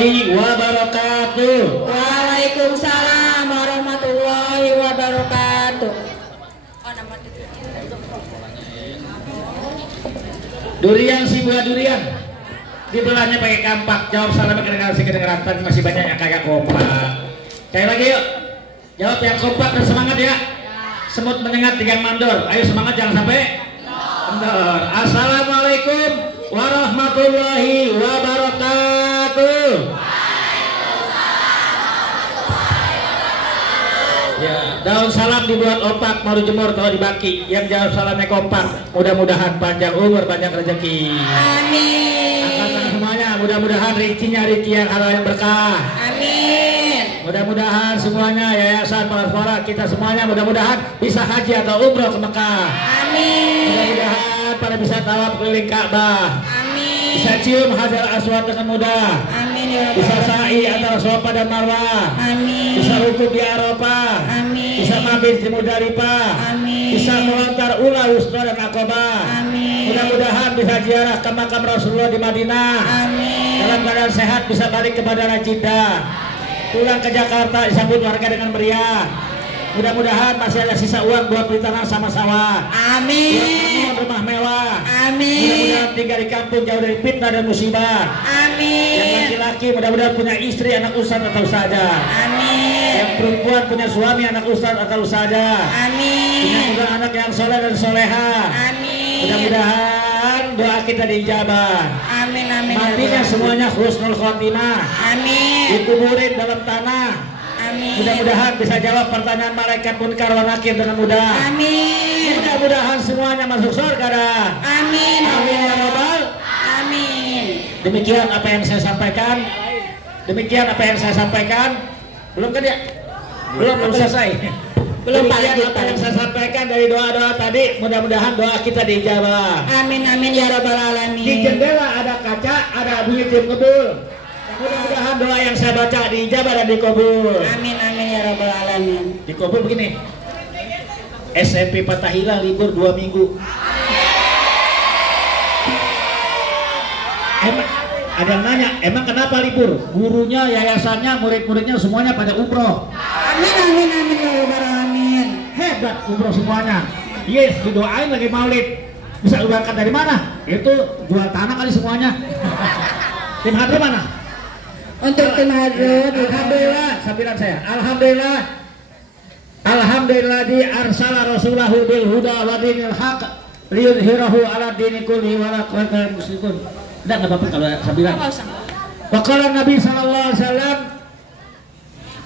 warahmatullahi wabarakatuh. Waalaikumsalam warahmatullahi wabarakatuh. Durian si buah durian. Dibelahnya pakai kampak. Jawab salam kedengaran tapi masih banyak yang kayak kompak. Sekali lagi yuk. Jawab yang kompak dan semangat ya. Semut menyengat tigang mandor. Ayo semangat jangan sampai kendor. Assalamualaikum warahmatullahi wabarakatuh. Ya, daun salam dibuat opak mau dijemur kalau dibaki. Yang jawab salamnya kompak. Mudah-mudahan panjang umur, banyak rezeki. Amin. Angkat semuanya. Mudah-mudahan rezekinya rezeki yang halal yang berkah. Amin. Mudah-mudahan semuanya yayasan para kita semuanya mudah-mudahan bisa haji atau umroh ke Mekah. Amin. Mudah-mudahan pada bisa tawaf keliling Ka'bah. Amin. Bisa cium Hajar Aswad dengan mudah. Amin ya Bisa Rabbal sa'i antara Safa dan Marwah. Amin. Bisa wukuf di Arafah. Amin. Bisa mabit di Muzdalifah. Amin. Bisa melontar ula, wusna dan Aqabah. Amin. Mudah-mudahan bisa ziarah ke makam Rasulullah di Madinah. Amin. Dalam keadaan sehat bisa balik ke Bandara Jeddah. Pulang ke Jakarta disambut warga dengan meriah. Mudah-mudahan masih ada sisa uang buat beli tanah sama sawah. Amin. Buat rumah mewah. Amin. Mudah-mudahan tinggal di kampung jauh dari fitnah dan musibah. Amin. Yang laki-laki mudah-mudahan punya istri anak ustaz atau ustazah. Amin. Yang perempuan punya suami anak ustaz atau ustazah. Amin. Punya anak yang soleh dan soleha. Amin. Mudah-mudahan doa kita diijabah. Amin. Amin. Matinya semuanya husnul khotimah. Amin. Dikuburin dalam tanah. Amin. Mudah-mudahan bisa jawab pertanyaan malaikat munkar wa nakir dengan mudah. Amin. Mudah-mudahan semuanya masuk surga dah. Amin. Amin ya Rabbal. Amin. Demikian apa yang saya sampaikan. Belum kan ya? Belum selesai. Belum Pak. Demikian apa yang saya sampaikan dari doa-doa tadi. Mudah-mudahan doa kita dijabah. Amin. Amin ya Rabbal alamin. Di jendela ada kaca, ada bunyi tim kebul. Mudah-mudahan doa yang saya baca diijabah dan dikabul. Amin. Amin ya Rabbal alamin. Dikabul begini. SMP Fatahillah libur 2 minggu. Ada yang nanya, emang kenapa libur? Gurunya, yayasannya, murid-muridnya semuanya pada umroh. Amin. Amin. Amin ya Rabbal alamin. Hebat umroh semuanya. Yes, didoain lagi maulid. Bisa berangkat dari mana? Itu jual tanah kali semuanya. Tim hadro mana? Untuk tim hadro. Alhamdulillah, sambilan saya. Alhamdulillah di arsala rasulahu bil huda wa dinil haq liyudhhirahu ala dini kulli wa la qadar muslimun. Enggak apa-apa kalau sambilan. Wa qala Nabi sallallahu alaihi wasallam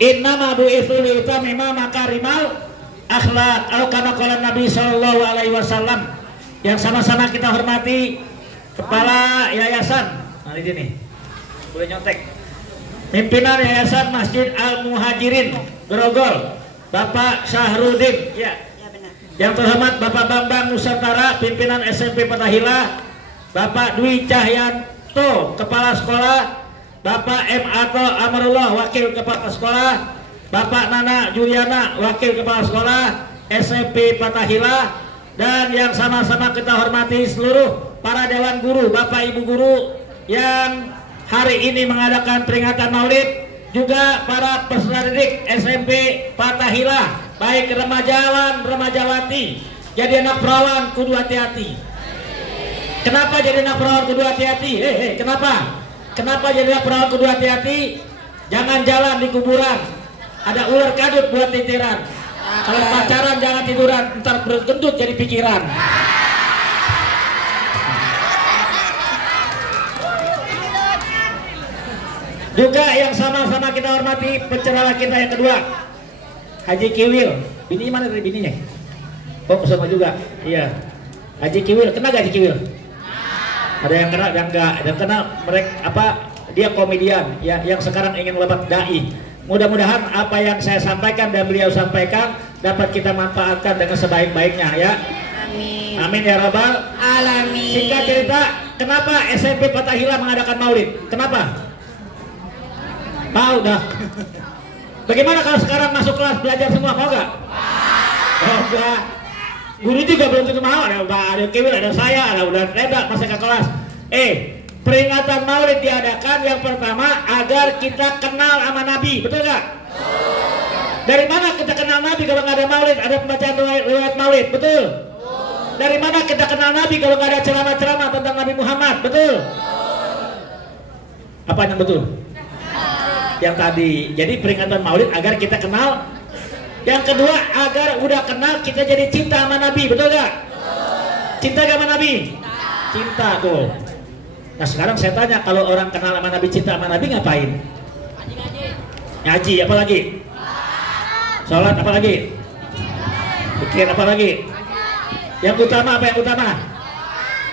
innama bu'itsu li utamima makarimal akhlak atau kama qala Nabi sallallahu alaihi wasallam. Yang sama-sama kita hormati kepala yayasan. Nah di sini. Boleh nyontek. Pimpinan Yayasan Masjid Al-Muhajirin Grogol, Bapak Syahrudin, ya. benar. Yang terhormat Bapak Bambang Nusantara, pimpinan SMP Fatahillah, Bapak Dwi Cahyanto, Kepala Sekolah, Bapak M. Ato Amarullah, Wakil Kepala Sekolah, Bapak Nana Juliana, Wakil Kepala Sekolah, SMP Fatahillah, dan yang sama-sama kita hormati seluruh para dewan guru, Bapak Ibu guru yang hari ini mengadakan peringatan Maulid, juga para peserta didik SMP Fatahillah, baik remajawan, remajawati. Jadi anak perawan kudu hati-hati. Kenapa jadi anak perawan kudu hati-hati? Kenapa? Kenapa jadi anak perawan kudu hati-hati? Jangan jalan di kuburan. Ada ular kadut buat titiran. Kalau pacaran jangan tiduran, ntar berkentut jadi pikiran. Juga yang sama-sama kita hormati penceramah kita yang kedua, Haji Kiwil. Bini mana dari bininya? Oh sama juga. Iya. Haji Kiwil, kenal gak Haji Kiwil? Ada yang kenal dan enggak. Dan kenal mereka apa? Dia komedian ya, yang sekarang ingin melebat dai. Mudah-mudahan apa yang saya sampaikan dan beliau sampaikan dapat kita manfaatkan dengan sebaik-baiknya ya. Amin. Amin ya Rabbal alamin. Singkat cerita, kenapa SMP Fatahillah mengadakan Maulid? Kenapa? Mau dah. Bagaimana kalau sekarang masuk kelas belajar semua, mau gak? Oh enggak. Guru juga belum tentu mau. Ada Kiwil, ada saya, ada udah Reda masih ke kelas. Peringatan Maulid diadakan yang pertama agar kita kenal sama Nabi, betul nggak? Dari mana kita kenal Nabi kalau nggak ada Maulid? Ada pembacaan riwayat Maulid, betul? Dari mana kita kenal Nabi kalau nggak ada ceramah-ceramah tentang Nabi Muhammad, betul? Apa yang betul? Yang tadi. Jadi peringatan Maulid agar kita kenal. Yang kedua agar udah kenal kita jadi cinta sama Nabi, betul nggak? Cinta gak sama Nabi? Cinta tuh. Nah sekarang saya tanya, kalau orang kenal sama Nabi, cinta sama Nabi, ngapain? Ngaji, apa lagi? Sholat, apa lagi? Pikir, apa lagi? Yang utama, apa yang utama?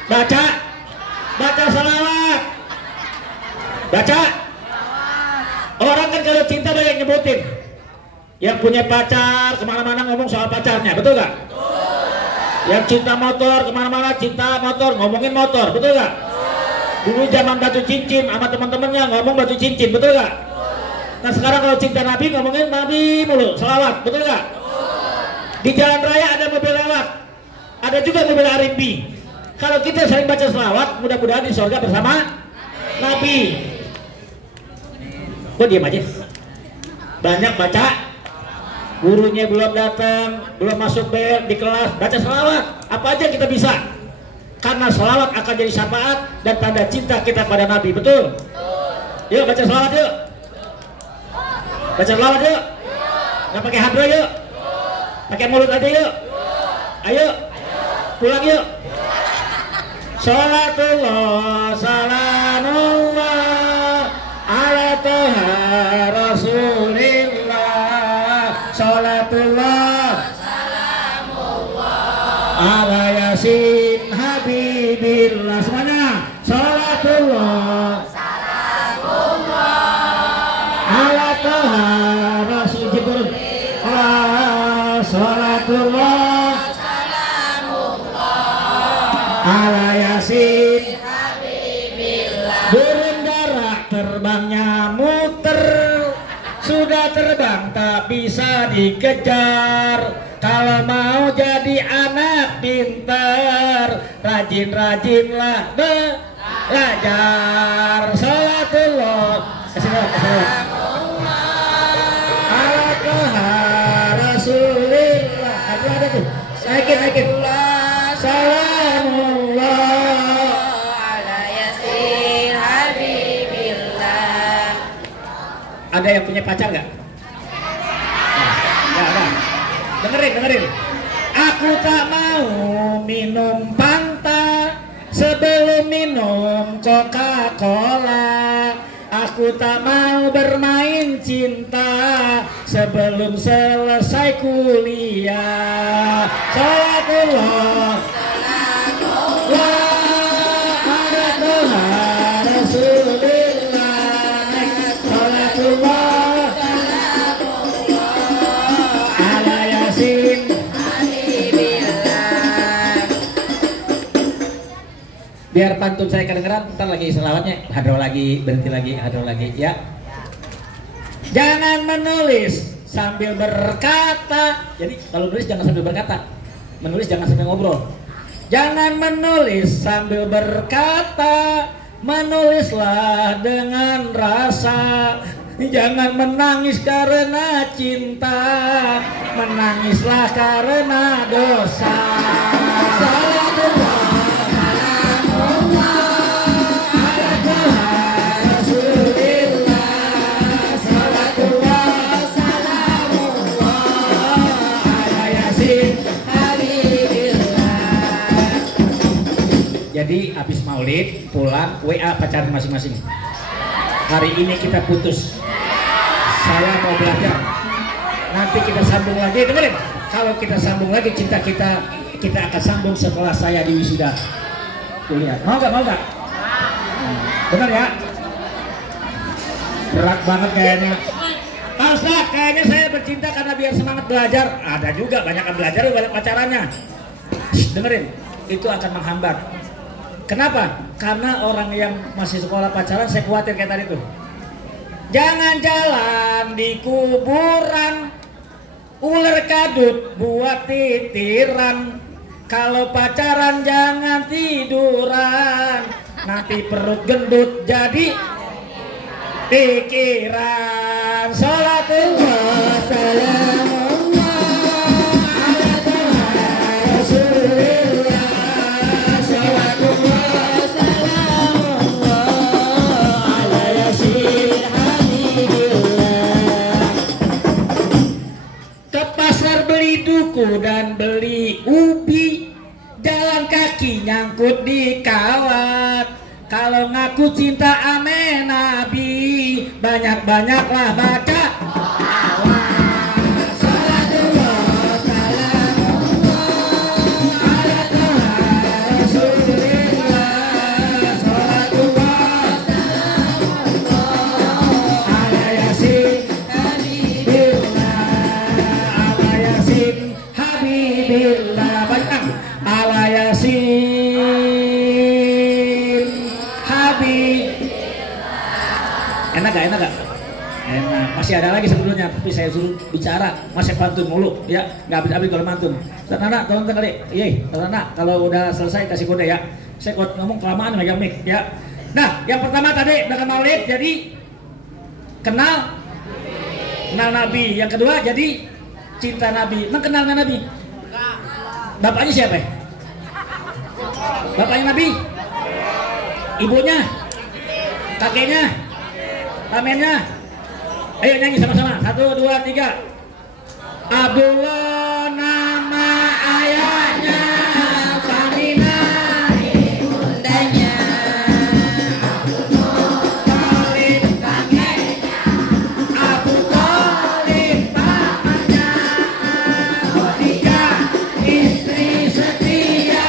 Baca salawat. Baca. Orang kan kalau cinta banyak nyebutin. Yang punya pacar, kemana-mana ngomong soal pacarnya, betul gak? Yang cinta motor, kemana-mana cinta motor, ngomongin motor, betul gak? Dulu zaman batu cincin sama teman-temannya ngomong batu cincin, betul gak? Nah sekarang kalau cinta Nabi ngomongin Nabi mulu, selawat, betul gak? Di jalan raya ada mobil lewat, ada juga mobil R&B. Kalau kita sering baca selawat, mudah-mudahan di surga bersama Nabi. Kok diam aja? Banyak baca, gurunya belum datang, belum masuk bel di kelas, baca selawat. Apa aja kita bisa. Karena selawat akan jadi syafaat dan tanda cinta kita pada Nabi, betul? Yuk baca selawat yuk. Baca selawat yuk. Nggak pakai hadro yuk. Pakai mulut aja yuk. Ayo. Pulang yuk. Salatullah salamullah ala toha rasulillah. Salatullah salamullah ala yasin habibillah. Semuanya salatullah salamullah ala toha rasulillah. Salatullah ala yasin habibillah. Burung dara terbangnya muter, sudah terbang tak bisa dikejar. Kalau mau jadi anak pintar, rajin-rajinlah belajar. Salatullah ala toha rasulillah. Ada tuh, naikin. Salamullah ala yasin habibillah. Ada yang punya pacar nggak? Nggak ada. Dengerin. Aku tak mau minum Fanta sebelum minum Coca-Cola. Aku tak mau bermain cinta sebelum selesai kuliah. Salatullah ala toha rasulillah. Salatullah ala yasin habibillah. Biar pantun saya kedengeran, ntar lagi selawatnya hadro lagi, berhenti lagi, hadro lagi ya. Jangan menulis sambil berkata. Jadi kalau nulis jangan sambil berkata, menulis jangan sambil ngobrol. Jangan menulis sambil berkata, menulislah dengan rasa. Jangan menangis karena cinta, menangislah karena dosa. Salatullah ala toha rasulillah. Salatullah salamullah ala yasin habibillah. Jadi habis maulid pulang WA pacaran masing-masing. Hari ini kita putus. Saya mau belajar. Nanti kita sambung lagi. Dengerin. Kalau kita sambung lagi cinta kita akan sambung setelah saya di wisuda kuliah. Mau nggak? Benar ya? Berat banget kayaknya. Pak Ustaz, kayaknya saya bercinta karena biar semangat belajar. Ada juga banyak yang belajar, banyak pacarannya. Dengerin, itu akan menghambat. Kenapa? Karena orang yang masih sekolah pacaran, saya khawatir kayak tadi tuh. Jangan jalan di kuburan, ular kadut buat titiran. Kalau pacaran jangan tiduran, nanti perut gendut jadi pikiran. Salatullah salamullah ala Rasulillah. Salatullah salamullah ala yasin habibillah. Ke pasar beli duku dan beli ubi, jalan kaki nyangkut di kawat. Kalau ngaku cinta ame Nabi, banyak-banyaklah baca salatullah salamullah ala Rasulillah. Salatullah salamullah ala yasin habibillah. Ala yasin habibillah. Banyak ala yasin enak gak? Enak. Masih ada lagi sebelumnya, tapi saya suruh bicara, masih pantun mulu, ya nggak habis-habis kalau pantun. Anak, tolong kali, anak kalau udah selesai kasih kode ya. Saya ngomong kelamaan megang mic, ya. Nah, yang pertama tadi udah kenal Maulid, jadi kenal Nabi. Yang kedua jadi cinta Nabi. Kenal Nabi. Bapaknya siapa? Bapaknya Nabi? Ibunya? Kakeknya? Amennya, ayo nyanyi sama-sama. 1, 2, 3. Abdullah nama ayahnya, Aminah ibundanya, Thalib kakeknya, Abu Thalib pamannya, Khadijah istri setia,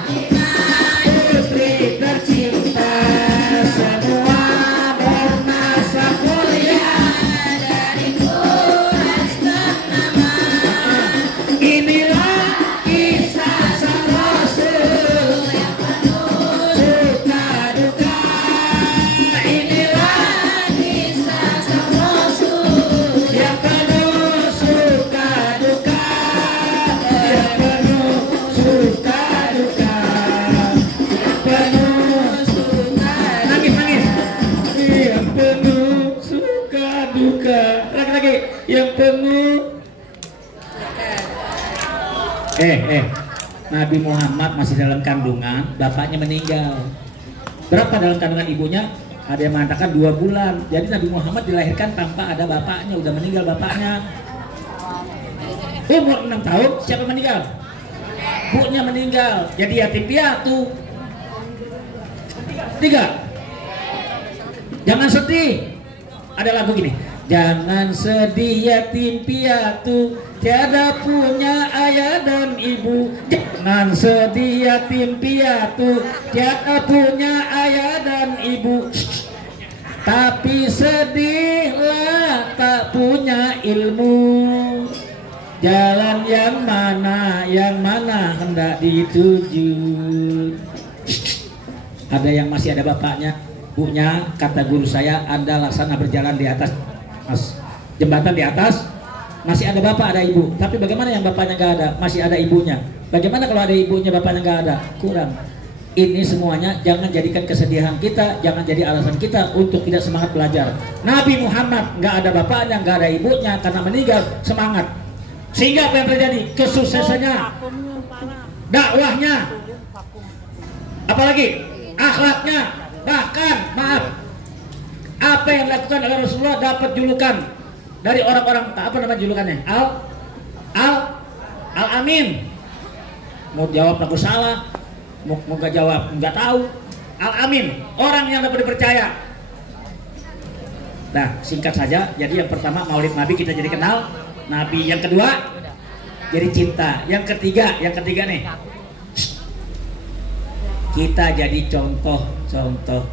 Aminah putri tercinta. Semua yang penuh Nabi Muhammad masih dalam kandungan, bapaknya meninggal. Berapa dalam kandungan ibunya? Ada yang mengatakan 2 bulan. Jadi Nabi Muhammad dilahirkan tanpa ada bapaknya, udah meninggal bapaknya. Umur 6 tahun, siapa meninggal? Ibunya meninggal. Jadi yatim piatu. 3. Jangan sedih. Ada lagu gini. Jangan sedih yatim piatu, tiada punya ayah dan ibu. Jangan sedih yatim piatu, tiada punya ayah dan ibu. Tapi sedihlah tak punya ilmu. Jalan yang mana hendak dituju. Ada yang masih ada bapaknya, ibunya. Kata guru saya, Anda laksana berjalan di atas jembatan di atas, masih ada bapak ada ibu. Tapi bagaimana yang bapaknya nggak ada, masih ada ibunya? Bagaimana kalau ada ibunya bapaknya nggak ada? Kurang. Ini semuanya jangan jadikan kesedihan kita, jangan jadi alasan kita untuk tidak semangat belajar. Nabi Muhammad nggak ada bapaknya, nggak ada ibunya karena meninggal, semangat. Sehingga apa yang terjadi? Kesuksesannya, dakwahnya, apalagi akhlaknya, bahkan apa yang dilakukan oleh Rasulullah dapat julukan dari orang-orang, apa nama julukannya? Al-Amin. Mau jawab aku salah, mau nggak jawab nggak tahu. Al-Amin, orang yang dapat dipercaya. Nah, singkat saja. Jadi yang pertama Maulid Nabi kita jadi kenal Nabi. Yang kedua jadi cinta. Yang ketiga nih, kita jadi contoh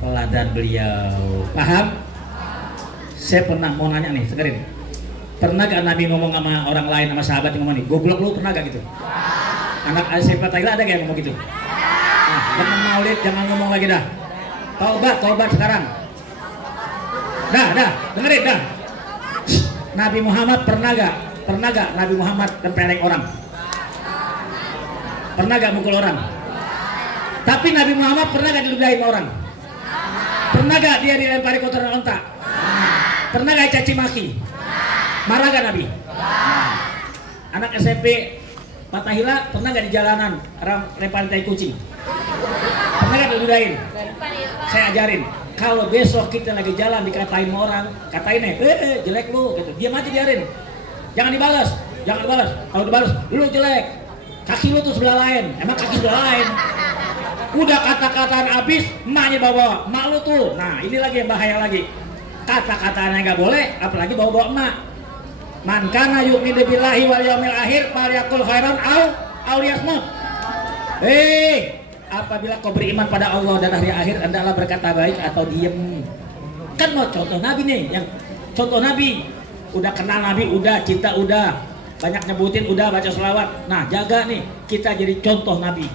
teladan beliau. Paham? Saya pernah mau nanya nih, dengerin. Pernah gak Nabi ngomong sama orang lain, sama sahabat yang ngomong nih, goblok lu, pernah gak gitu? Anak SMP Thailand ada gak yang ngomong gitu? Nah, jangan Maulid, jangan ngomong lagi dah. Taubat sekarang. Dah, dengerin dah. Nabi Muhammad pernah gak Nabi Muhammad tempeleng orang? Pernah gak mukul orang? Tapi Nabi Muhammad pernah gak diludahin orang? Pernah gak dia dilempari kotoran onta? Pernah gak caci maki? Marah gak Nabi? Anak SMP Fatahila pernah gak di jalanan lemparin tai kucing? Pernah gak diludahin? Saya ajarin, kalau besok kita lagi jalan dikatain orang, katain jelek lu gitu. Diam aja, biarin. Jangan dibalas. Kalau dibalas, lu jelek. Kaki lu tuh sebelah lain. Emang kaki sebelah lain? Udah kata-kataan habis, emaknya bawa emak lu tuh. Nah, ini lagi yang bahaya lagi. Kata-kataannya nggak boleh, apalagi bawa-bawa emak. Man kana yu'minu billahi wal yaumil akhir falyaqul khairan aw liyasmut. Apabila kau beriman pada Allah dan hari akhir, hendaklah berkata baik atau diem. Kan mau contoh Nabi nih, yang contoh Nabi. Udah kenal Nabi, udah cinta, udah banyak nyebutin, udah baca selawat. Nah, jaga nih, kita jadi contoh Nabi.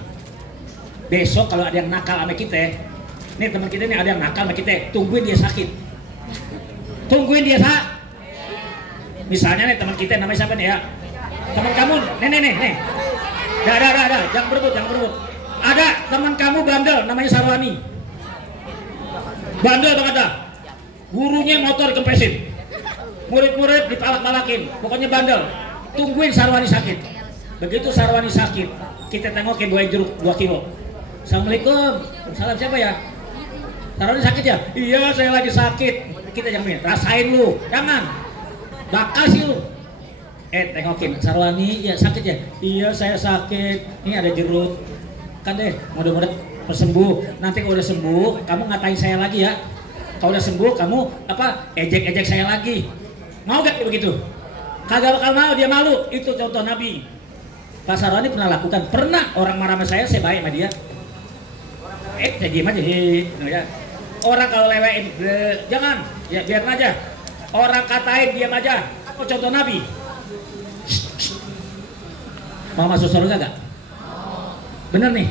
Besok kalau ada yang nakal sama kita, nih teman kita nih ada yang nakal sama kita, tungguin dia sakit. Tungguin dia misalnya nih teman kita namanya siapa nih ya? Teman kamu, nih. Dah, jangan berebut. Ada teman kamu bandel namanya Sarwani. Bandel banget dah. Gurunya motor dikempesin. Murid-murid dipalak-palakin. Pokoknya bandel. Tungguin Sarwani sakit. Begitu Sarwani sakit, kita tengokin buah jeruk 2 kilo. Assalamualaikum. Salam siapa ya? Sarwani sakit ya? Iya, saya lagi sakit. Kita jangan rasain lu. Jangan. Bakal sih lu. Tengokin Sarwani, ya sakit ya? Iya, saya sakit. Ini ada jeruk. Kan deh, mudah-mudahan sembuh. Nanti kalau udah sembuh, kamu ngatain saya lagi ya. Kalau udah sembuh, kamu ejek-ejek saya lagi. Mau gak begitu? Kagak bakal mau, dia malu. Itu contoh Nabi. Pak Sarwani pernah lakukan. Pernah orang marah sama saya baik sama dia. Saya diem aja. Ya. Orang kalau lewain, jangan. Ya biarin aja. Orang katain, diam aja. Itu contoh Nabi. Mau masuk surga gak? Bener nih.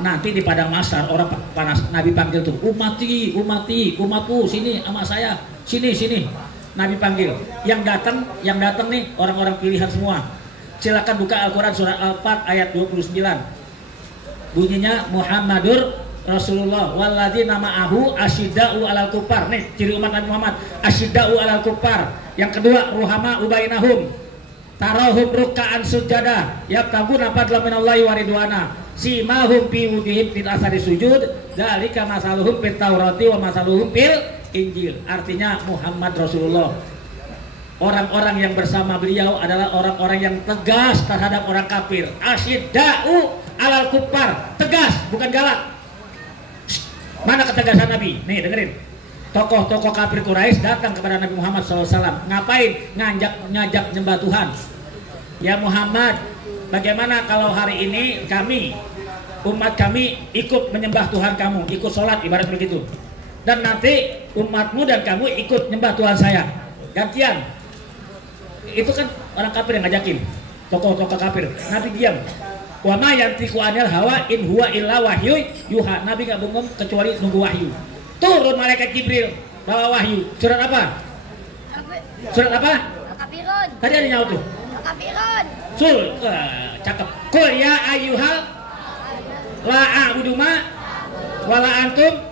Nanti di padang mahsyar orang panas Nabi panggil tuh, umatku sini sama saya, sini. Nabi panggil. Yang datang nih orang-orang pilihan semua. Silakan buka Al-Qur'an surah Al-Fat ayat 29. Bunyinya Muhammadur Rasulullah walladzina ma'ahu asyidda'u 'alal kuffar. Nih ciri umat Nabi Muhammad, asyidda'u 'alal kuffar. Yang kedua ruhama ubainahum. Tarahum ruk'an sujada yabtaguna fadlan minallahi wa ridwana. Simahum fi wujuhihim fil asari sujud dzalika masaluhum fit taurati wa masaluhum fil Injil. Artinya Muhammad Rasulullah, orang-orang yang bersama beliau adalah orang-orang yang tegas terhadap orang kafir. Asyidda'u 'alal kuffar, tegas bukan galak. Mana ketegasan Nabi? Nih dengerin. Tokoh-tokoh kafir Quraisy datang kepada Nabi Muhammad SAW. Ngapain? Ngajak nyembah Tuhan. Ya Muhammad, bagaimana kalau hari ini umat kami ikut menyembah Tuhan kamu, ikut sholat ibarat begitu. Dan nanti umatmu dan kamu ikut nyembah Tuhan saya. Gantian. Itu kan orang kafir yang ngajakin. Tokoh-tokoh kafir. Nabi diam. Wa ma yantiqu anil hawa in huwa illa wahyu yuha. Nabi gak bengong kecuali nunggu wahyu. Turun malaikat Jibril bawa wahyu. Surat apa? Surat apa? Kafirun. Tadi ada nyaut tuh. Kafirun. Cakep. Qul ya ayyuhal la a'budu ma wala antum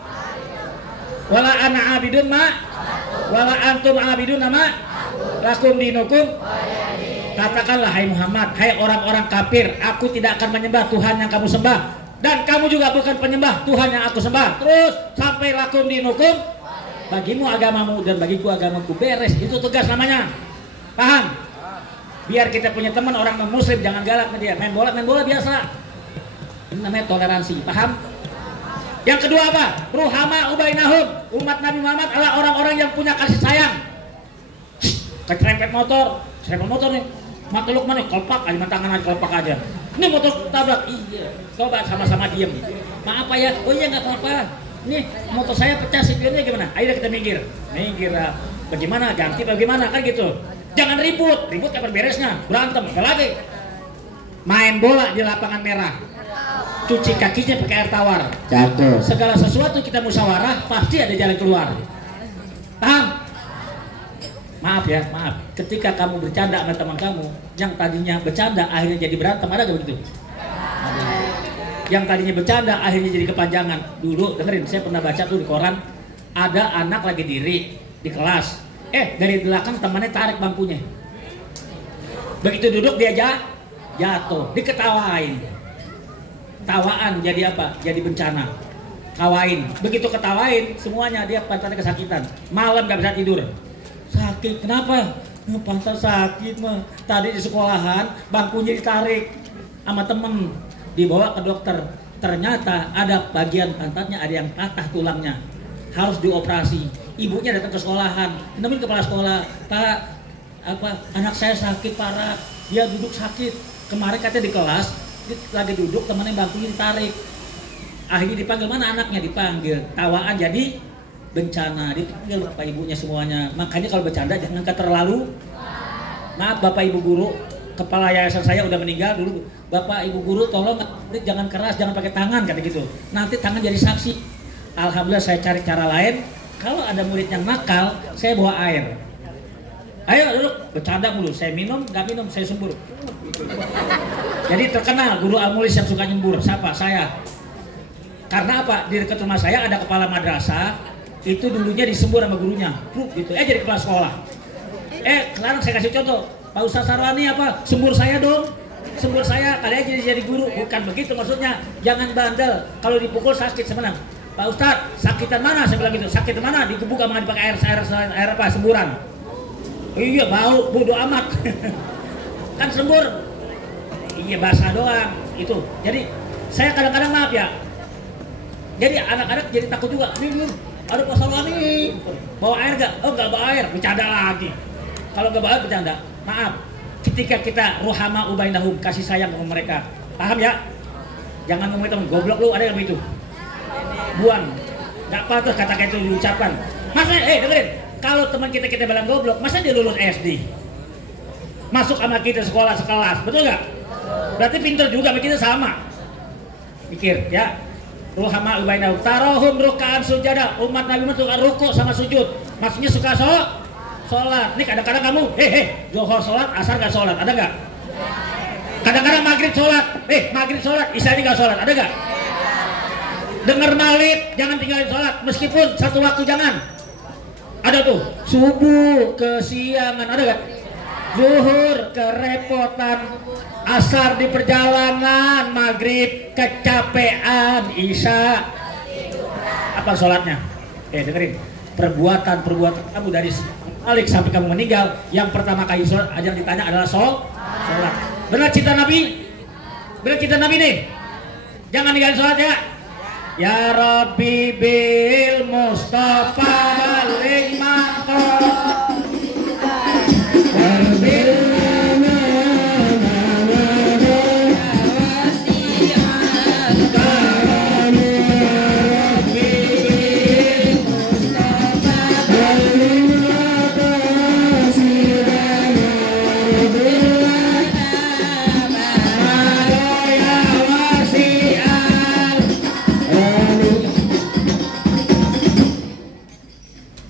wala ana abidun ma wala antum abidun ma lakum dinukum. Katakanlah hai Muhammad, hai orang-orang kafir, aku tidak akan menyembah Tuhan yang kamu sembah, dan kamu juga bukan penyembah Tuhan yang aku sembah. Terus sampai lakum dinukum, bagimu agamamu dan bagiku agamaku. Beres, itu tegas namanya. Paham? Biar kita punya teman orang non muslim jangan galak sama dia. Main bola biasa. Ini namanya toleransi. Paham? Yang kedua apa? Ruhama ubainahum. Umat Nabi Muhammad adalah orang-orang yang punya kasih sayang. Kecerempet motor nih. Matuluk mana? Kolpak aja, tangan aja kolpak aja. Ini motor tabrak. Iya. Coba sama-sama diem. Maaf Pak ya. Oh iya nggak apa-apa. Nih motor saya pecah sipirnya gimana? Ayo kita minggir. Bagaimana? Ganti bagaimana? Kan gitu. Jangan ribut kapan beresnya? Berantem, gak lagi. Main bola di lapangan merah. Cuci kakinya pakai air tawar. Jatuh. Segala sesuatu kita musyawarah, pasti ada jalan keluar. Paham? Maaf. Ketika kamu bercanda sama teman kamu, yang tadinya bercanda akhirnya jadi berantem, ada gak begitu? Yang tadinya bercanda akhirnya jadi kepanjangan. Dulu dengerin, saya pernah baca tuh di koran, ada anak lagi diri di kelas. Dari belakang temannya tarik bangkunya. Begitu duduk dia jatuh, diketawain. Tawaan jadi apa? Jadi bencana. Tawain. Begitu ketawain, semuanya dia pantatnya kesakitan. Malam gak bisa tidur. Sakit, kenapa? Pantat sakit mah. Tadi di sekolahan bangkunya ditarik sama temen, dibawa ke dokter. Ternyata ada bagian pantatnya ada yang patah tulangnya, harus dioperasi. Ibunya datang ke sekolahan, nemuin kepala sekolah, Pak, anak saya sakit parah, dia duduk sakit. Kemarin katanya di kelas, dia lagi duduk, temannya bangkunya ditarik. Akhirnya dipanggil, mana anaknya? Dipanggil. Tawaan jadi bencana, dipanggil bapak ibunya semuanya. Makanya kalau bercanda jangan terlalu. Maaf bapak ibu guru, kepala yayasan saya udah meninggal dulu. Bapak ibu guru tolong jangan keras, jangan pakai tangan kata gitu. Nanti tangan jadi saksi. Alhamdulillah saya cari cara lain. Kalau ada murid yang nakal, saya bawa air. Ayo duduk, bercanda mulu. Saya minum, nggak minum, saya sembur. Jadi terkenal guru Al-Mulis yang suka nyembur. Siapa? Saya. Karena apa? Di dekat rumah saya ada kepala madrasah. Itu dulunya disembur sama gurunya. Gitu. Jadi kepala sekolah. Sekarang saya kasih contoh. Pak Ustaz Sarwani apa? Sembur saya dong. Sembur saya, kalian jadi guru. Bukan begitu maksudnya. Jangan bandel. Kalau dipukul sakit sebenarnya. Pak Ustaz, sakitan mana? Saya bilang gitu. Sakit mana? Digebuk sama dipakai air apa? Semburan. Iya, bau, bodo amat. Kan sembur. Iya, basah doang. Itu. Jadi, saya kadang-kadang maaf ya. Jadi anak-anak jadi takut juga. Nih, ada Pak Sarwani. Bawa air gak? Oh, gak bawa air. Bercanda lagi. Kalau gak bawa air, bercanda. Maaf. Ketika kita ruhama ubainahum, kasih sayang sama mereka. Paham ya? Jangan ngomongin temen, goblok lu, ada yang begitu. Buang. Gak patut kata-kata itu diucapkan. Masa, dengerin. Kalau teman kita bilang goblok, masa dia lulus SD? Masuk sama kita sekolah sekelas, betul gak? Berarti pintar juga, kita sama. Pikir, ya. Ruhama ubainahum. Tarohum rukaan sujada. Umat Nabi suka ruku sama sujud. Maksudnya suka sholat. Nih kadang-kadang kamu, Zuhur sholat, asar gak sholat, ada gak? Kadang-kadang maghrib sholat, maghrib sholat, isya gak sholat, ada gak? Dengar maulid, jangan tinggalin sholat, meskipun satu waktu jangan. Ada tuh, subuh kesiangan, ada gak? Zuhur kerepotan, asar di perjalanan, maghrib kecapean, isya apa sholatnya? Dengerin, perbuatan kamu dari balik sampai kamu meninggal, yang pertama kali sholat aja ditanya adalah sholat. Benar cinta Nabi? Benar cinta Nabi nih? Jangan ninggalin sholat ya. Ya Rabbi bil Mustafa balik maqam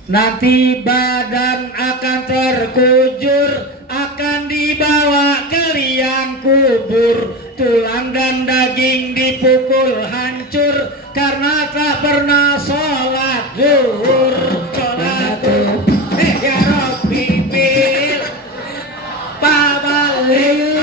nanti badan akan terkujur, akan dibawa ke liang kubur, tulang dan daging dipukul hancur karena tak pernah sholat zuhur. Sholat ya Rabbi bil pabalik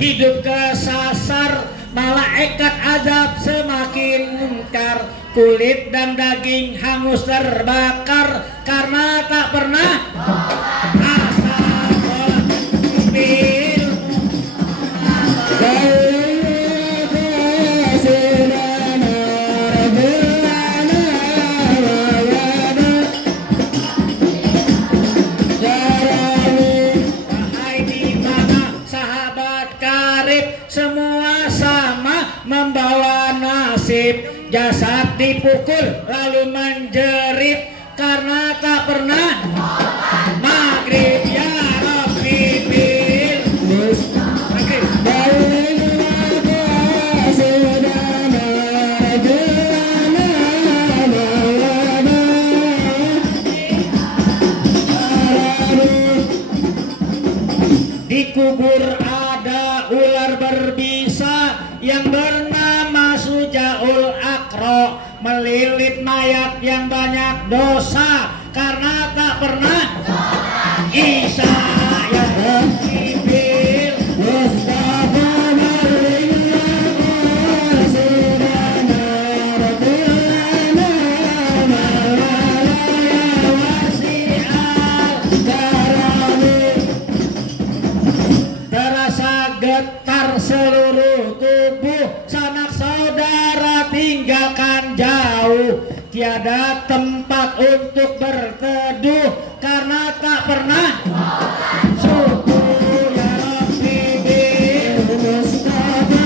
hidup kesasar, malaikat azab semakin mungkar, kulit dan daging hangus terbakar karena tak pernah asal sholat bil semua sama membawa nasib, jasad dipukul lalu menjerit karena tak pernah maghrib ya Rabbi bil maghrib di kubur ada ular berbisa yang bernama Sujaul Akro, melilit mayat yang banyak dosa karena tak pernah Isa yang sipil Mustafa seluruh tubuh sanak saudara tinggalkan jauh, tiada tempat untuk berteduh karena tak pernah syukur ya Rabbi bil Mustafa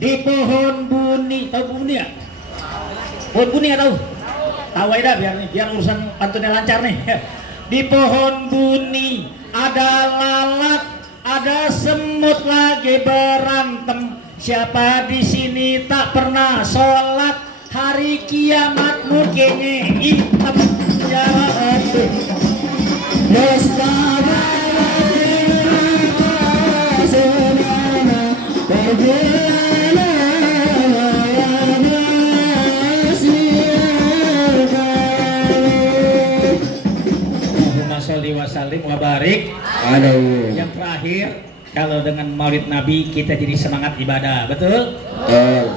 di pohon buni, tahu buni ya? Pohon buni ya tahu? Tahu aja biar urusan pantunnya lancar nih. Di pohon buni ada lalat, ada semut lagi berantem. Siapa di sini tak pernah sholat? Hari kiamat mukanya hitam. Jawab Mustafa sholli wa sallim wa barik. Yang terakhir, kalau dengan maulid Nabi kita jadi semangat ibadah, betul?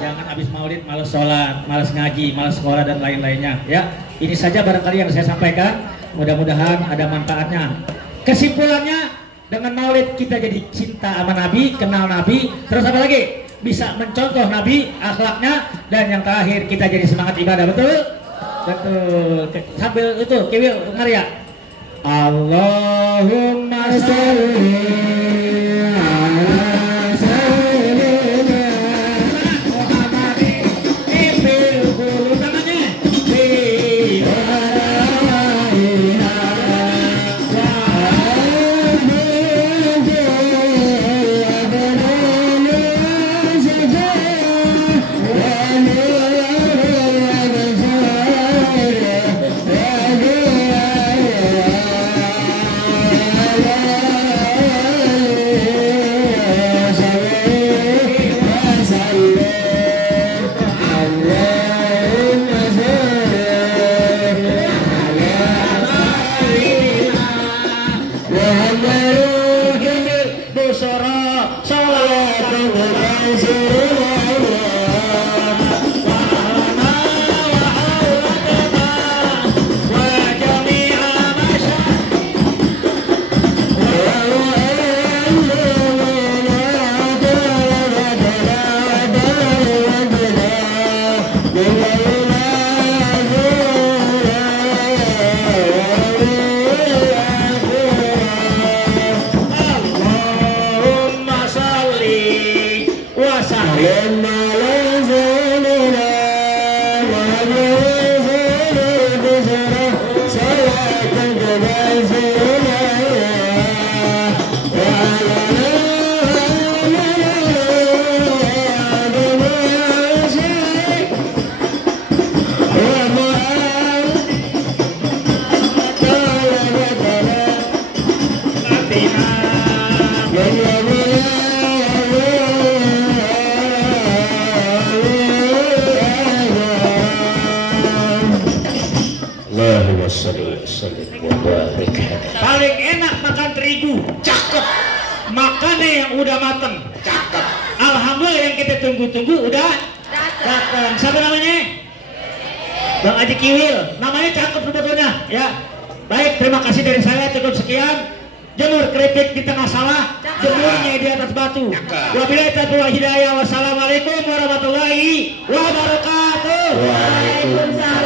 Jangan habis maulid malas sholat, malas ngaji, malas sekolah dan lain-lainnya. Ya, ini saja barangkali yang saya sampaikan. Mudah-mudahan ada manfaatnya. Kesimpulannya, dengan maulid kita jadi cinta sama Nabi, kenal Nabi, terus apa lagi? Bisa mencontoh Nabi, akhlaknya, dan yang terakhir kita jadi semangat ibadah, betul? Betul. Sambil itu, kiwil ngaria. Allahumma sholli ala sayyidina Muhammadin ibil qulub tangannya bi waraina wa paling enak makan terigu, cakep. Makannya yang udah mateng, cakep. Alhamdulillah yang kita tunggu-tunggu udah datang. Siapa namanya? Bang Haji Kiwil. Namanya cakep sebetulnya, ya. Baik, terima kasih dari saya, cukup sekian. Jemur keripik di tengah sawah, jemurnya di atas batu. Wabillahi taufiq wal hidayah. Wassalamualaikum warahmatullahi wabarakatuh. Waalaikumsalam.